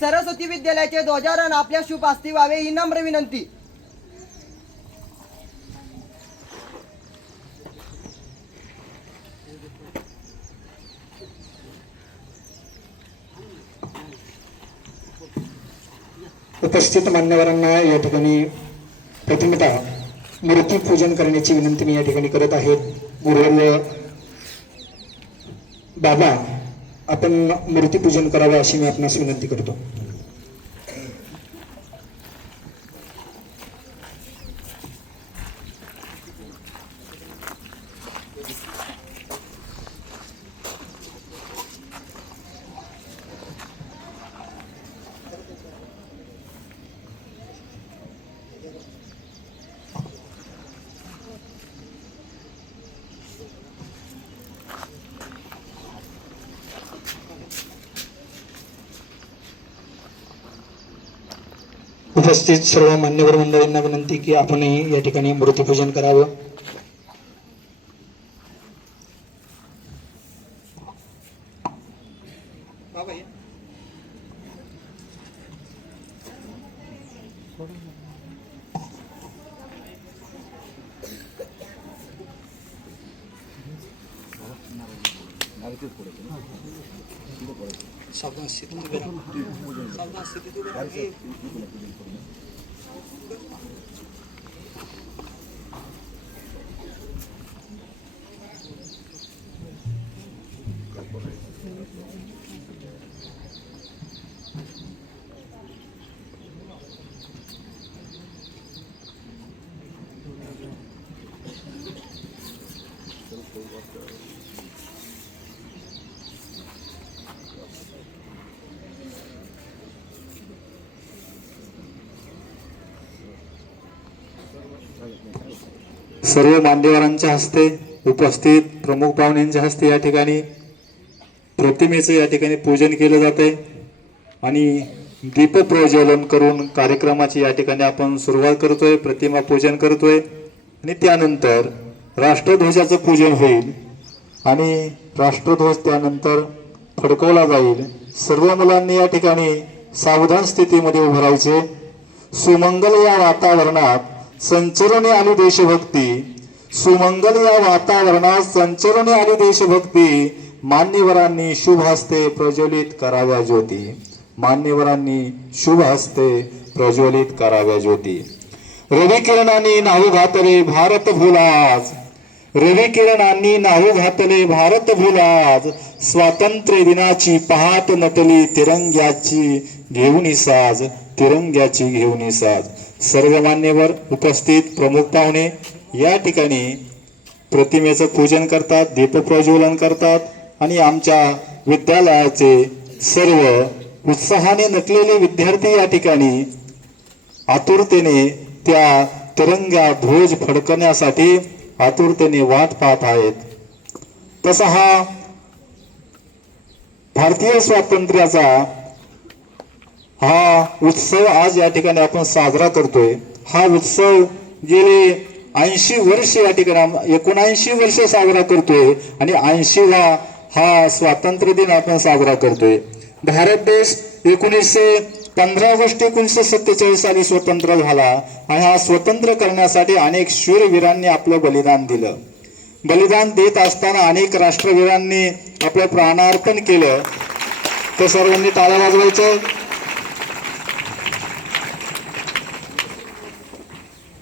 सरस्वती विद्यालयाचे ध्वजारोहण आपल्या शुभ हस्ती व्हावे ही नम्र विनंती। उपस्थित मान्यवरांना या ठिकाणी प्रथमतः मूर्ती पूजन करण्याची विनंती मी या ठिकाणी करत आहे। गुरुवर्य बाबा, आपण मूर्ती पूजन करावे अशी मी आपणास विनंती करतो। उपस्थित सर्व मान्यवर मंडळींना विनंती की आपणही या ठिकाणी मूर्ती पूजन करावं। सावधान स्थितीत सावधान स्थितीत सर्व मान्यवरांच्या हस्ते, उपस्थित प्रमुख पाहुण्यांच्या हस्ते या ठिकाणी प्रतिमेचं या ठिकाणी पूजन केलं जाते आणि दीप प्रज्वलन करून कार्यक्रमाची या ठिकाणी आपण सुरुवात करतोय, प्रतिमा पूजन करतोय आणि त्यानंतर राष्ट्रध्वजाचं पूजन होईल आणि राष्ट्रध्वज त्यानंतर फडकवला जाईल। सर्व मुलांनी या ठिकाणी सावधान स्थितीमध्ये उभं राहायचे। सुमंगल या वातावरणात संचरणे आली देशभक्ती, सुमंगल या वातावरणात संचरणे आली देशभक्ती, मान्यवरांनी शुभ हस्ते प्रज्वलित कराव्या ज्योती, मान्यवरांनी शुभ हस्ते प्रज्वलित कराव्या ज्योती। रविकिरणांनी नाहू घातले भारत भुलाज, रविकिरणांनी नाहू घातले भारत भुलाज, स्वातंत्र्य दिनाची पहाट नटली तिरंग्याची घेऊन साज, तिरंग्याची घेऊन साज। सर्व मान्यवर, उपस्थित प्रमुख पाहुणे या ठिकाणी प्रतिमेचं पूजन करतात, दीप प्रज्वलन करतात आणि आमच्या विद्यालयाचे सर्व उत्साहाने नटलेले विद्यार्थी या ठिकाणी आतुरतेने त्या तिरंगा ध्वज फडकण्यासाठी आतुरतेने वाट पाहत आहेत। तसा हा भारतीय स्वातंत्र्याचा हा उत्सव आज या ठिकाणी आपण साजरा करतोय। हा उत्सव गेले 80 वर्ष या ठिकाणी 79 वर्ष साजरा करतोय आणि 80वा हा स्वातंत्र्य दिन आपण साजरा करतोय। भारत देश 15 ऑगस्ट 1947 साली स्वतंत्र झाला आणि हा स्वतंत्र करण्यासाठी अनेक शूरवीरांनी आपलं बलिदान दिलं। बलिदान देत असताना अनेक राष्ट्रवीरांनी आपलं प्राणार्पण केलं। तर सर्वांनी टाळ्या वाजवायचं।